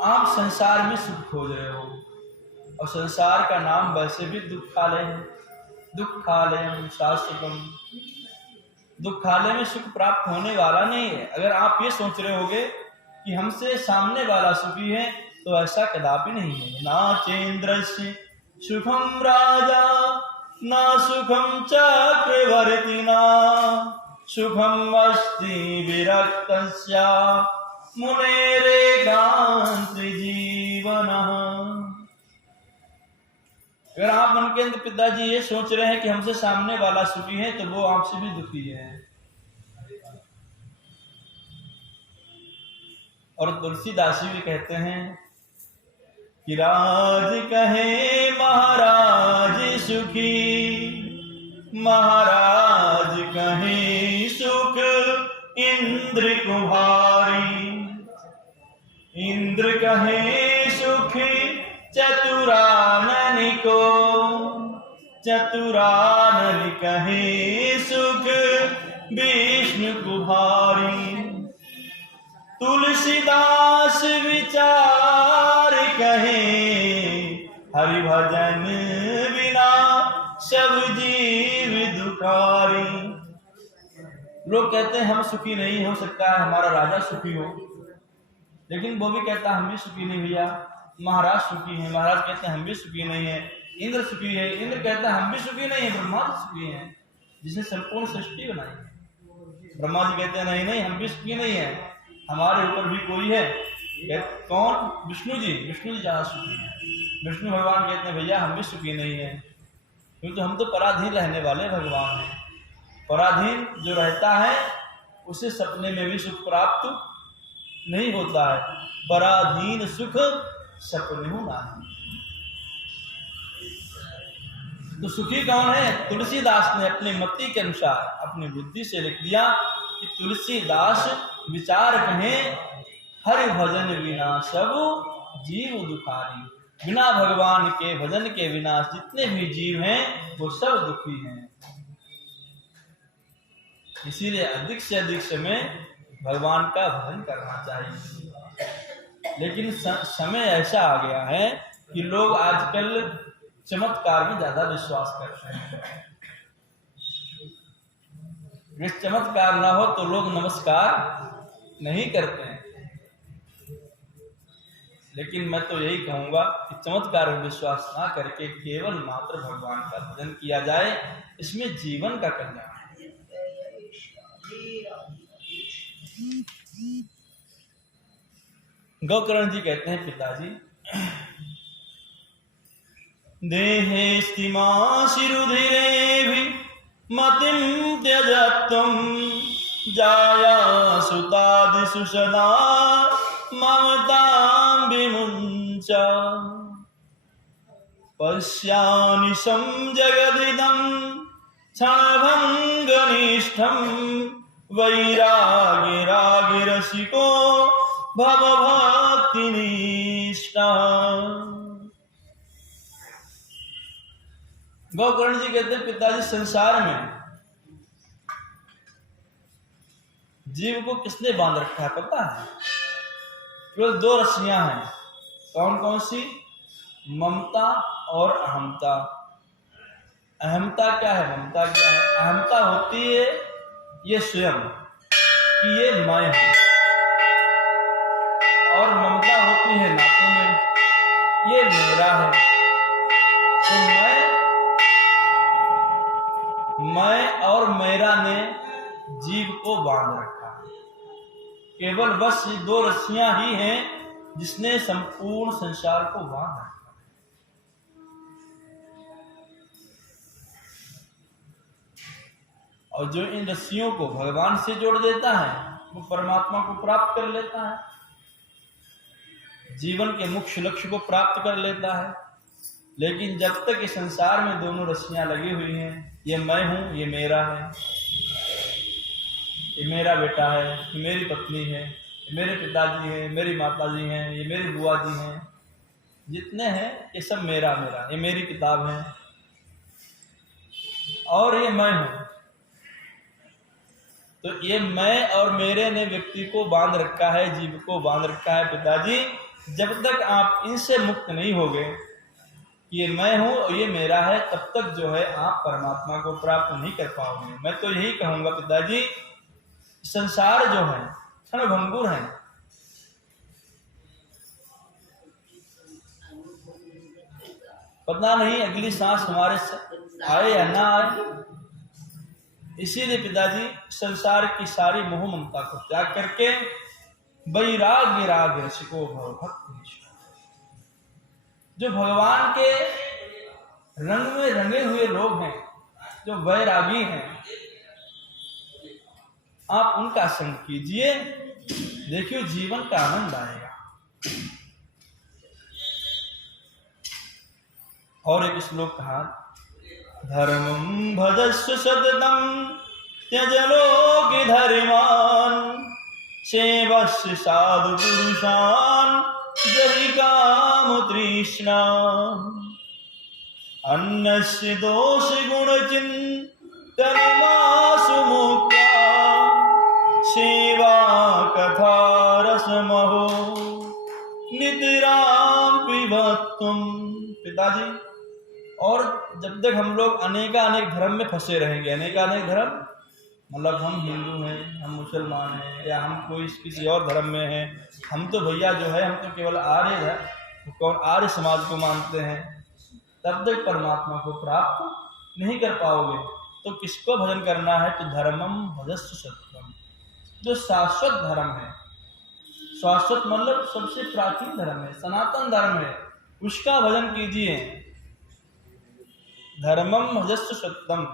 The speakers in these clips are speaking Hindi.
आप संसार में सुख खोज रहे हो, और संसार का नाम वैसे भी दुखालय है। दुखालयम शाश्वतम, दुखालय में सुख प्राप्त होने वाला नहीं है। अगर आप ये सोच रहे होगे कि हमसे सामने वाला सुखी है, तो ऐसा कदापि नहीं है। ना चेन्द्रस्य सुखम राजा, ना सुखम चक्रवर्तिना, सुखम अस्ति विरक्तस्य मुनेरेकांति जीवनः। अगर आप मन के अंदर पिताजी ये सोच रहे हैं कि हमसे सामने वाला सुखी है, तो वो आपसे भी दुखी है। और तुलसीदास जी भी कहते हैं कि राज कहे महाराज सुखी, महाराज कहे सुख इंद्र को भारी, इंद्र कहे सुखी चतुरानन को, चतुरानन कहे सुख विष्णु को भारी। तुलसीदास विचार कहे हरि भजन बिना सब जीव दुखारी। लोग कहते हैं हम सुखी नहीं हो सकता है, हमारा राजा सुखी हो, लेकिन वो भी कहता हम भी सुखी नहीं भैया, महाराज सुखी है। महाराज कहते हैं हम भी सुखी नहीं है। इंद्र सुखी है, इंद्र कहता है हम भी सुखी नहीं है, ब्रह्मा जी सुखी है जिसने संपूर्ण सृष्टि बनाई है। ब्रह्मा जी कहते हैं नहीं नहीं हम भी सुखी नहीं है, हमारे ऊपर भी कोई है। कौन? विष्णु जी। विष्णु जी ज्यादा सुखी है। विष्णु भगवान कहते हैं भैया हम भी सुखी नहीं है, क्योंकि हम तो पराधीन रहने वाले भगवान हैं। पराधीन जो रहता है उसे सपने में भी सुख प्राप्त नहीं होता है। पराधीन सुख सपने हो ना। तो सुखी कौन है? तुलसीदास ने अपने मति के अनुसार अपनी बुद्धि से लिख दिया कि तुलसीदास विचार कहें हरि भजन बिना सब जीव दुखारी। बिना भगवान के भजन के बिना जितने भी जीव हैं वो सब दुखी हैं। इसीलिए अधिक से अधिक समय भगवान का भजन करना चाहिए। लेकिन समय ऐसा आ गया है कि लोग आजकल चमत्कार में ज्यादा विश्वास करते हैं। अगर चमत्कार ना हो तो लोग नमस्कार नहीं करते हैं। लेकिन मैं तो यही कहूंगा कि चमत्कार में विश्वास ना करके केवल मात्र भगवान का भजन किया जाए, इसमें जीवन का कल्याण है। गोकर्ण जी कहते हैं पिताजी, देहे स्थिमाशिरुधिरे भी मतिं त्यजत्वं, जाया सुतादिषु सदा ममतां विमुञ्च। पश्यानिशं जगदिदं क्षणभङ्गनिष्ठं, वैरागिरागिरसिको भवभक्तिनिष्ठा। गोकर्ण जी कहते हैं पिताजी, संसार में जीव को किसने बांध रखा है पता है? केवल दो रस्सियां हैं। कौन कौन सी? ममता और अहमता। अहमता क्या है, ममता क्या है? अहमता होती है ये स्वयं कि ये मैं हूं, और ममता होती है नातों में, ये मेरा है। तो मैं और मेरा ने जीव को बांध रखा है। केवल बस ये दो रस्सियां ही हैं जिसने संपूर्ण संसार को बांध रखा है। और जो इन रस्सियों को भगवान से जोड़ देता है वो परमात्मा को प्राप्त कर लेता है, जीवन के मुख्य लक्ष्य को प्राप्त कर लेता है। लेकिन जब तक इस संसार में दोनों रस्सियां लगी हुई हैं, ये मैं हूं, ये मेरा है, ये मेरा बेटा है, ये मेरी पत्नी है, ये मेरे पिताजी हैं, मेरी माताजी हैं, ये मेरी बुआ जी हैं, जितने हैं ये सब मेरा मेरा, ये मेरी किताब है और ये मैं हूं। तो ये मैं और मेरे ने व्यक्ति को बांध रखा है, जीव को बांध रखा है पिताजी। जब तक आप इनसे मुक्त नहीं होगे, ये मैं हूं और ये मेरा है, तब तक जो है आप परमात्मा को प्राप्त नहीं कर पाओगे। मैं तो यही कहूंगा पिताजी, संसार जो है क्षणभंगुर है। पता नहीं अगली सांस हमारे आए या ना आए। इसीलिए पिताजी संसार की सारी मोह ममता को त्याग करके वैराग्य राग रसिको भव भक्त निष्ठा, जो भगवान के रंग में रंगे हुए लोग हैं, जो वैरागी हैं, आप उनका संग कीजिए, देखिए जीवन का आनंद आएगा। और एक श्लोक कहा, धर्मं भजस्व सततं त्यज लोक धर्मान् सेवस्य साधु पुरुषान् जहि काम तृष्णा अन्नस्य दोष गुण चिन्तनमासु मुक्ता सेवा कथा रसमहो नितराम पिबत्तुम। पिताजी, और जब तक हम लोग अनेकानेक धर्म में फंसे रहेंगे, अनेकानेक धर्म मतलब हम हिंदू हैं, हम मुसलमान हैं, या हम कोई किसी और धर्म में हैं, हम तो भैया जो है हम तो केवल आर्य समाज को मानते हैं, तब तक परमात्मा को प्राप्त नहीं कर पाओगे। तो किसको भजन करना है? तो धर्मम भजस्व सत्यम, जो शाश्वत धर्म है। शाश्वत मतलब सबसे प्राचीन धर्म है, सनातन धर्म है, उसका भजन कीजिए। धर्मम भजस्व सत्यम,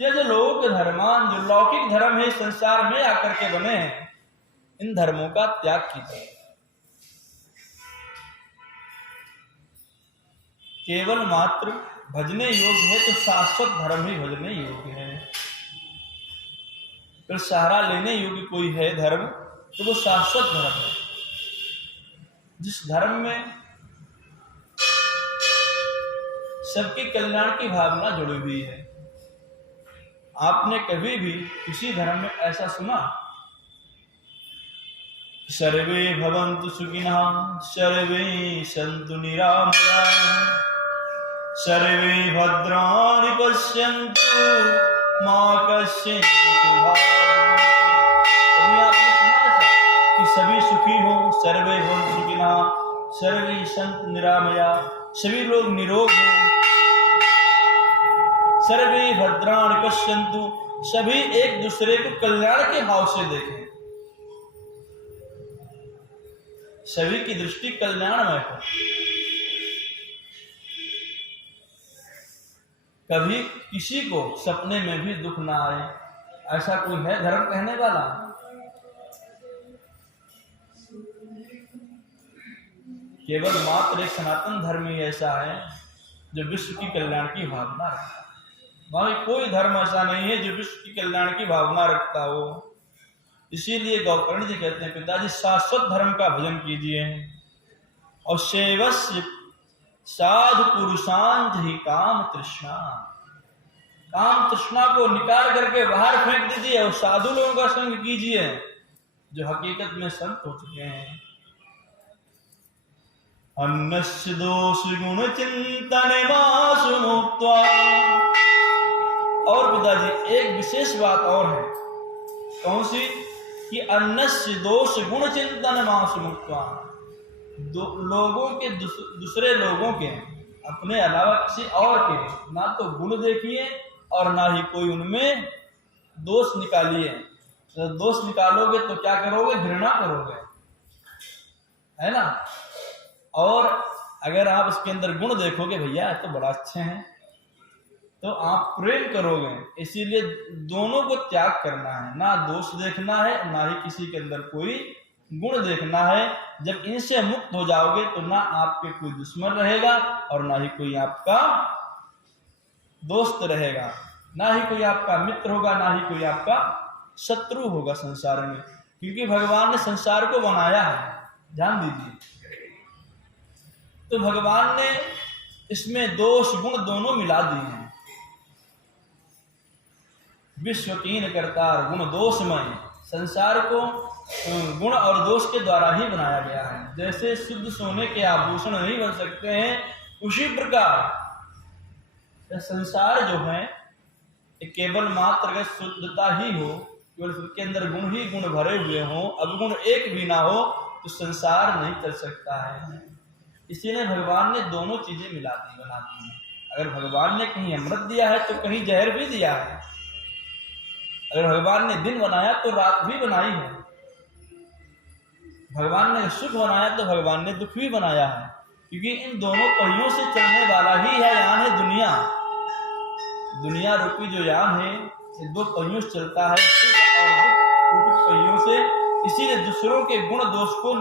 ये जो लोगों के धर्मान, जो लौकिक धर्म है संसार में आकर के बने हैं, इन धर्मों का त्याग कीजिए। केवल मात्र भजने योग्य है तो शाश्वत धर्म ही भजने योग्य है। फिर सहारा लेने योग्य कोई है धर्म तो वो शाश्वत धर्म है, जिस धर्म में सबके कल्याण की भावना जुड़ी हुई है। आपने कभी भी किसी धर्म में ऐसा सुना? सर्वे भवन्तु सुखिनः सर्वे सन्तु निरामयाः सर्वे भद्राणि पश्यन्तु मा कश्चित् दुःखभाग्। कभी आपने सुना ऐसा कि सभी सुखी हों, सर्वे भवन्तु सुखिनः सर्वे सन्तु निरामयाः, सभी लोग निरोग हों, सर्वे भद्राणि पश्यन्तु, सभी एक दूसरे को कल्याण के भाव से देखें, सभी की दृष्टि कल्याणमय हो। कभी किसी को सपने में भी दुख ना आए, ऐसा कोई है धर्म कहने वाला? केवल मात्र एक सनातन धर्म ही ऐसा है जो विश्व की कल्याण की भावना रखता है। भाई कोई धर्म ऐसा नहीं है जो विश्व की कल्याण की भावना रखता हो। इसीलिए गौकर्ण जी कहते हैं, पिताजी शाश्वत धर्म का भजन कीजिए और सेवस्य साधु पुरुषां ही काम तृष्णा, काम तृष्णा को निकाल करके बाहर फेंक दीजिए और साधु लोगों का संग कीजिए जो हकीकत में संत हो चुके हैं। अन्नस्य दोष गुण चिंतन मासु मुक्त्वा। और पिताजी एक विशेष बात और है, कौन सी? कि अन्नस्य दोष गुण चिंतन मासु मुक्त्वा, लोगों के दूसरे लोगों के अपने अलावा किसी और के ना तो गुण देखिए और ना ही कोई उनमें दोष निकालिए। तो दोष निकालोगे तो क्या करोगे? घृणा करोगे, है ना। और अगर आप इसके अंदर गुण देखोगे, भैया तो बड़ा अच्छे हैं, तो आप प्रेम करोगे। इसीलिए दोनों को त्याग करना है, ना दोष देखना है ना ही किसी के अंदर कोई गुण देखना है। जब इनसे मुक्त हो जाओगे तो ना आपके कोई दुश्मन रहेगा और ना ही कोई आपका दोस्त रहेगा, ना ही कोई आपका मित्र होगा, ना ही कोई आपका शत्रु होगा संसार में। क्योंकि भगवान ने संसार को बनाया है, ध्यान दीजिए। तो भगवान ने इसमें दोष गुण दोनों मिला दिए हैं। विश्व कीन करतार गुण दोषमय संसार को गुण और दोष के द्वारा ही बनाया गया है। जैसे शुद्ध सोने के आभूषण नहीं बन सकते हैं, उसी प्रकार संसार जो है केवल मात्र अगर शुद्धता ही हो, केवल उसके अंदर गुण ही गुण भरे हुए हों, अवगुण एक भी ना हो, तो संसार नहीं चल सकता है। इसीलिए भगवान ने दोनों चीजें मिला दी, बना दी हैं। अगर भगवान ने कहीं अमृत दिया है तो कहीं जहर भी दिया है। अगर भगवान ने दिन बनाया तो रात भी बनाई है। भगवान ने सुख बनाया तो भगवान ने दुख भी बनाया है, क्योंकि इन दोनों पहियों से चलने वाला ही है यान है दुनिया। दुनिया रूपी जो यान है ये दो पहियों से चलता है, सुख और दुख रूपी पहियों से। इसीलिए दूसरों के गुण दोष को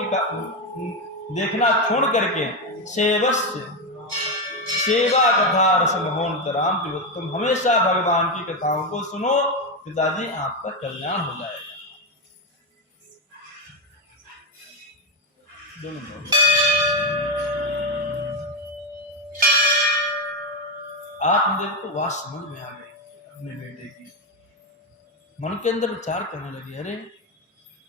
देखना छोड़ करके सेवा कथा रसमोहनतराम तुम हमेशा भगवान की कथाओं को सुनो, पिताजी आपका कल्याण हो जाएगा। आत्मदेव को बात समझ में आ गई अपने बेटे की। मन के अंदर विचार करने लगे, अरे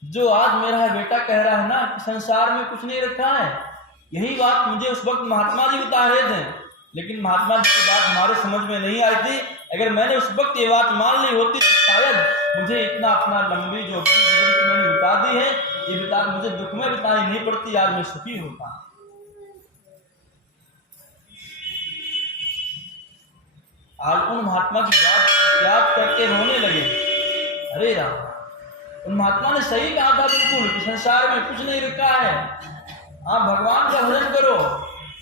जो आज मेरा बेटा कह रहा है ना कि संसार में कुछ नहीं रखा है, यही बात मुझे उस वक्त महात्मा जी बता रहे थे, लेकिन महात्मा जी की बात हमारे समझ में नहीं आई थी। अगर मैंने उस वक्त ये बात मान ली होती तो शायद मुझे इतना अपना लंबी जो जीवन की मैंने बिता दी है, ये बिता मुझे दुख में बितानी नहीं पड़ती, आज मैं सुखी होता। आज उन महात्मा की बात याद करके रोने लगे। अरे राम, उन महात्मा ने सही कहा था बिल्कुल कि संसार में कुछ नहीं रखा है, आप भगवान का भजन करो।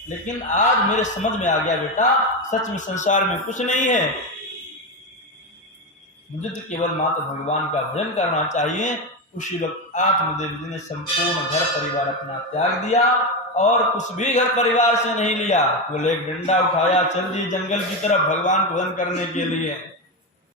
लेकिन आज मेरे समझ में आ गया बेटा, सच में संसार में कुछ नहीं है, मुझे तो केवल मात्र भगवान का भजन करना चाहिए। उसी वक्त आत्मदेव जी ने संपूर्ण घर परिवार अपना त्याग दिया और कुछ भी घर परिवार से नहीं लिया, केवल एक डंडा उठाया, चल दिए जंगल की तरफ भगवान को भजन करने के लिए।